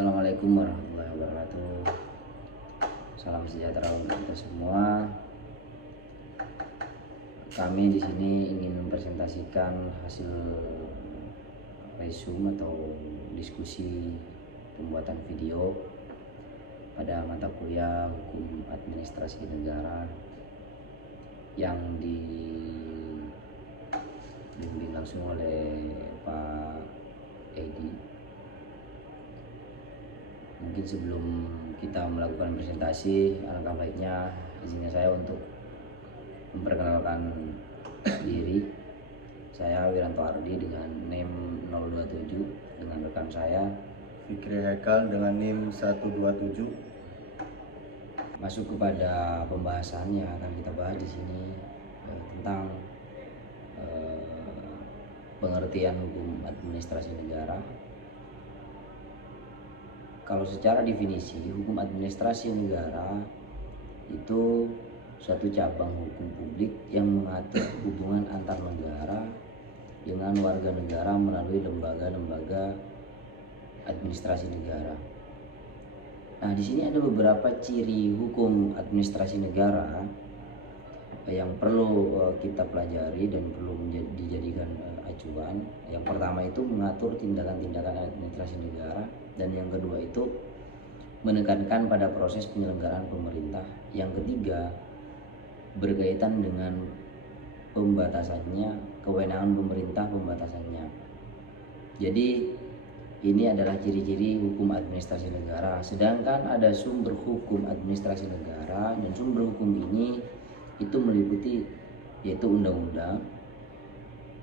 Assalamualaikum warahmatullahi wabarakatuh. Salam sejahtera untuk kita semua. Kami di sini ingin mempresentasikan hasil resume atau diskusi pembuatan video pada mata kuliah Hukum Administrasi Negara yang dibimbing langsung oleh Pak Edi. Mungkin sebelum kita melakukan presentasi, alangkah baiknya izinnya saya untuk memperkenalkan diri. Saya Wiranto Ardi dengan NIM 027 dengan rekan saya Fikri Hekal dengan NIM 127. Masuk kepada pembahasan yang akan kita bahas di sini tentang pengertian hukum administrasi negara. Kalau secara definisi, hukum administrasi negara itu suatu cabang hukum publik yang mengatur hubungan antar negara dengan warga negara melalui lembaga-lembaga administrasi negara. Nah, di sini ada beberapa ciri hukum administrasi negara yang perlu kita pelajari dan perlu dijadikan acuan. Yang pertama itu mengatur tindakan-tindakan administrasi negara, dan yang kedua itu menekankan pada proses penyelenggaraan pemerintah. Yang ketiga berkaitan dengan pembatasannya, kewenangan pemerintah, pembatasannya. Jadi ini adalah ciri-ciri hukum administrasi negara. Sedangkan ada sumber hukum administrasi negara, dan sumber hukum ini itu meliputi yaitu undang-undang.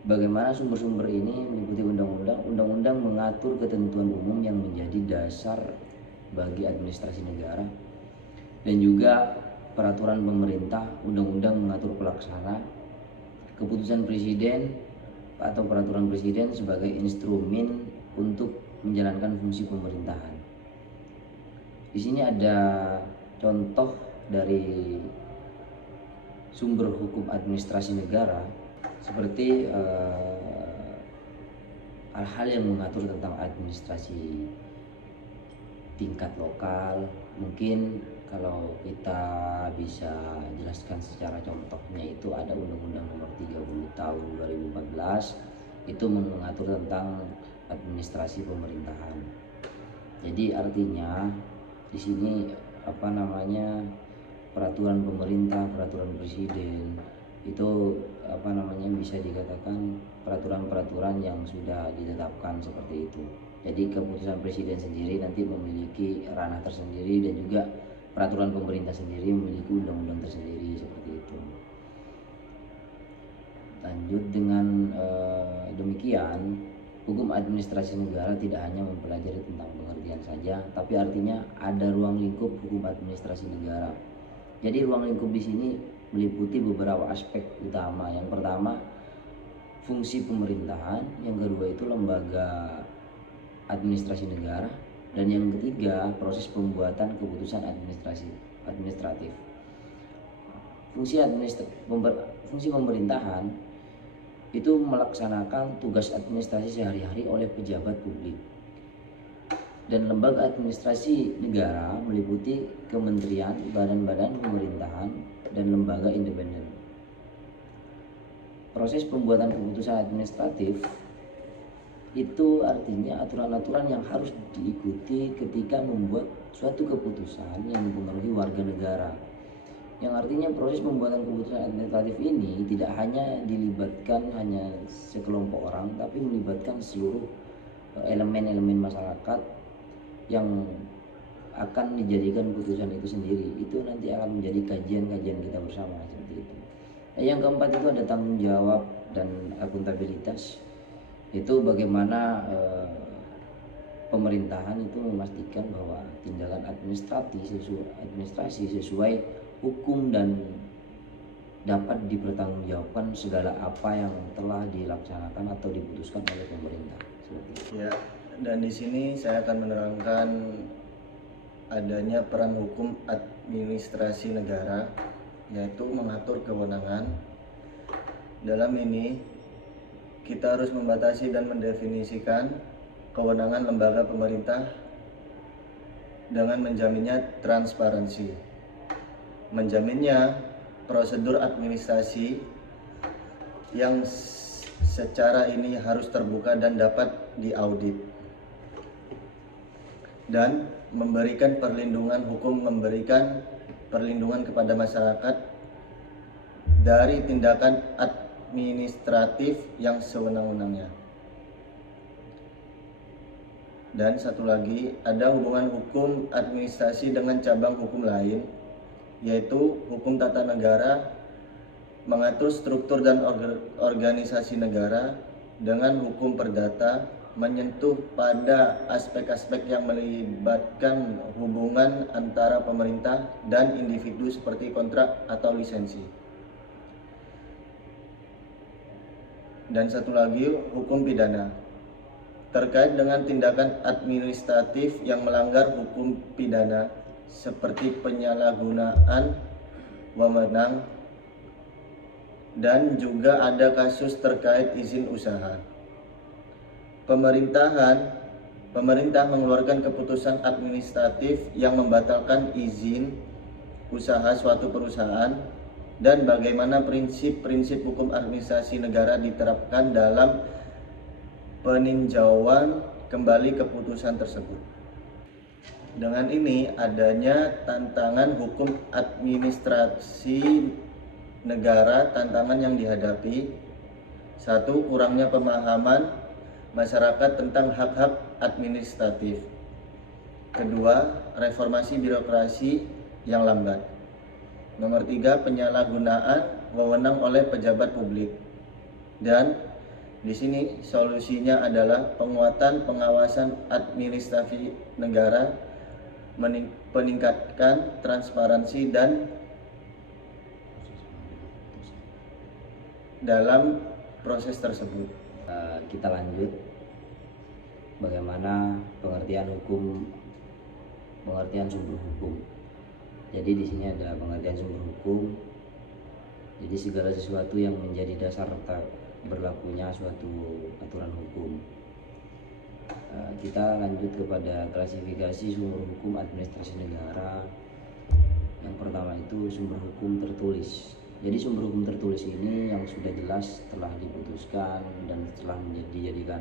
Bagaimana sumber-sumber ini meliputi undang-undang? Undang-undang mengatur ketentuan umum yang menjadi dasar bagi administrasi negara, dan juga peraturan pemerintah. Undang-undang mengatur pelaksana, keputusan presiden atau peraturan presiden sebagai instrumen untuk menjalankan fungsi pemerintahan. Di sini ada contoh dari sumber hukum administrasi negara, seperti hal-hal yang mengatur tentang administrasi tingkat lokal. Mungkin kalau kita bisa jelaskan secara contohnya, itu ada Undang-Undang Nomor 30 Tahun 2014 itu mengatur tentang administrasi pemerintahan. Jadi artinya di sini peraturan pemerintah, peraturan presiden itu bisa dikatakan peraturan-peraturan yang sudah ditetapkan seperti itu. Jadi keputusan presiden sendiri nanti memiliki ranah tersendiri, dan juga peraturan pemerintah sendiri memiliki undang-undang tersendiri seperti itu. Lanjut dengan demikian, hukum administrasi negara tidak hanya mempelajari tentang pengertian saja, tapi artinya ada ruang lingkup hukum administrasi negara. Jadi ruang lingkup di sini meliputi beberapa aspek utama. Yang pertama, fungsi pemerintahan. Yang kedua itu lembaga administrasi negara, dan yang ketiga proses pembuatan keputusan administratif. Fungsi pemerintahan itu melaksanakan tugas administrasi sehari-hari oleh pejabat publik. Dan lembaga administrasi negara meliputi kementerian, badan-badan pemerintahan, dan lembaga independen. Proses pembuatan keputusan administratif itu artinya aturan-aturan yang harus diikuti ketika membuat suatu keputusan yang mempengaruhi warga negara. Yang artinya proses pembuatan keputusan administratif ini tidak hanya dilibatkan hanya sekelompok orang, tapi melibatkan seluruh elemen-elemen masyarakat yang akan dijadikan putusan itu sendiri. Itu nanti akan menjadi kajian-kajian kita bersama seperti itu. Yang keempat itu ada tanggung jawab dan akuntabilitas. Itu bagaimana pemerintahan itu memastikan bahwa tindakan administrasi sesuai hukum dan dapat dipertanggungjawabkan segala apa yang telah dilaksanakan atau diputuskan oleh pemerintah. Seperti itu. Ya, dan di sini saya akan menerangkan adanya peran hukum administrasi negara, yaitu mengatur kewenangan. Dalam ini kita harus membatasi dan mendefinisikan kewenangan lembaga pemerintah dengan menjaminnya transparansi, menjaminnya prosedur administrasi yang secara ini harus terbuka dan dapat diaudit, dan memberikan perlindungan hukum, memberikan perlindungan kepada masyarakat dari tindakan administratif yang sewenang-wenangnya. Dan satu lagi, ada hubungan hukum administrasi dengan cabang hukum lain, yaitu hukum tata negara, mengatur struktur dan organisasi negara, dengan hukum perdata, menyentuh pada aspek-aspek yang melibatkan hubungan antara pemerintah dan individu seperti kontrak atau lisensi. Dan satu lagi, hukum pidana, terkait dengan tindakan administratif yang melanggar hukum pidana seperti penyalahgunaan wewenang, dan juga ada kasus terkait izin usaha. Pemerintah mengeluarkan keputusan administratif yang membatalkan izin usaha suatu perusahaan, dan bagaimana prinsip-prinsip hukum administrasi negara diterapkan dalam peninjauan kembali keputusan tersebut. Dengan ini, adanya tantangan hukum administrasi negara, tantangan yang dihadapi: satu, kurangnya pemahaman masyarakat tentang hak-hak administratif. Kedua, reformasi birokrasi yang lambat. Nomor 3, penyalahgunaan wewenang oleh pejabat publik. Dan di sini solusinya adalah penguatan pengawasan administrasi negara, peningkatkan transparansi dan dalam proses tersebut. Kita lanjut bagaimana pengertian sumber hukum. Jadi di sini ada pengertian sumber hukum. Jadi segala sesuatu yang menjadi dasar berlakunya suatu aturan hukum. Kita lanjut kepada klasifikasi sumber hukum administrasi negara. Yang pertama itu sumber hukum tertulis. Jadi sumber hukum tertulis ini yang sudah jelas telah diputuskan dan telah dijadikan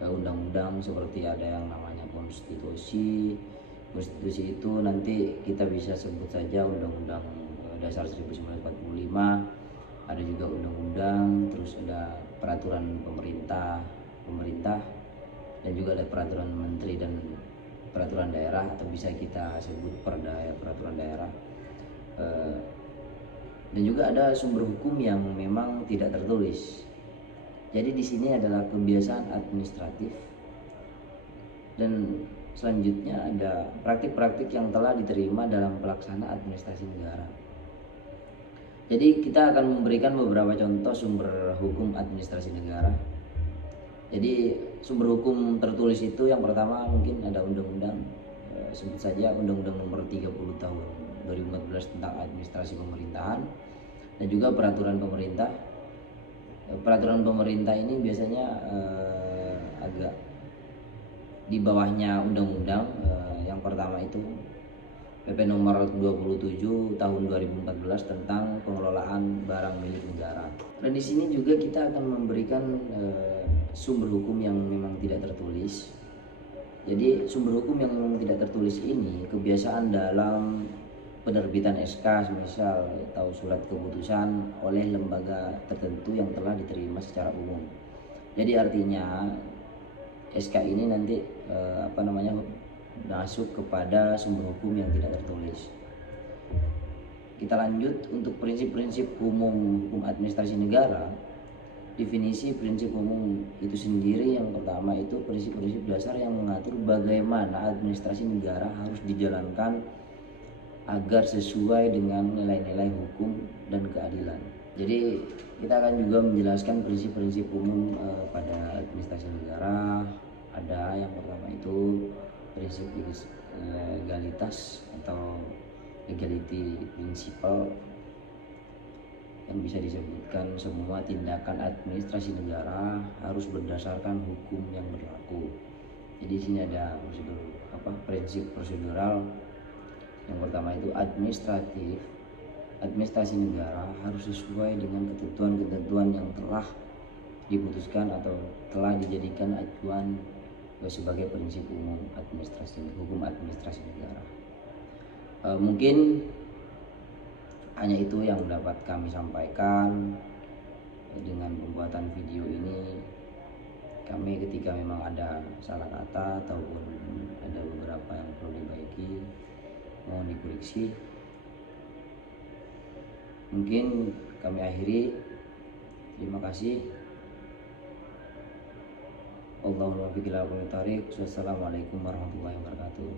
undang-undang, seperti ada yang namanya konstitusi. Konstitusi itu nanti kita bisa sebut saja Undang-Undang Dasar 1945, ada juga undang-undang, terus ada peraturan pemerintah, dan juga ada peraturan menteri dan peraturan daerah, atau bisa kita sebut peraturan daerah. Dan juga ada sumber hukum yang memang tidak tertulis. Jadi di sini adalah kebiasaan administratif, dan selanjutnya ada praktik-praktik yang telah diterima dalam pelaksanaan administrasi negara. Jadi kita akan memberikan beberapa contoh sumber hukum administrasi negara. Jadi sumber hukum tertulis itu yang pertama mungkin ada undang-undang, sebut saja Undang-Undang Nomor 30 Tahun 2014 tentang administrasi pemerintahan, dan juga peraturan pemerintah. Peraturan pemerintah ini biasanya agak di bawahnya undang-undang. Yang pertama itu PP Nomor 27 Tahun 2014 tentang pengelolaan barang milik negara. Dan di sini juga kita akan memberikan sumber hukum yang memang tidak tertulis. Jadi sumber hukum yang memang tidak tertulis ini kebiasaan dalam penerbitan SK misal atau surat keputusan oleh lembaga tertentu yang telah diterima secara umum. Jadi artinya SK ini nanti masuk kepada sumber hukum yang tidak tertulis. Kita lanjut untuk prinsip-prinsip umum hukum administrasi negara. Definisi prinsip umum itu sendiri, yang pertama itu prinsip-prinsip dasar yang mengatur bagaimana administrasi negara harus dijalankan agar sesuai dengan nilai-nilai hukum dan keadilan. Jadi kita akan juga menjelaskan prinsip-prinsip umum pada administrasi negara. Ada yang pertama itu prinsip legalitas atau legality principle, yang bisa disebutkan semua tindakan administrasi negara harus berdasarkan hukum yang berlaku. Jadi di sini ada prosedur prinsip prosedural. Yang pertama itu administrasi negara harus sesuai dengan ketentuan-ketentuan yang telah diputuskan atau telah dijadikan acuan sebagai prinsip umum hukum administrasi negara. Mungkin hanya itu yang dapat kami sampaikan dengan pembuatan video ini. Kami ketika memang ada salah kata ataupun ada beberapa yang perlu diperbaiki, mohon dikoreksi. Mungkin kami akhiri. Terima kasih. Wassalamualaikum warahmatullahi wabarakatuh.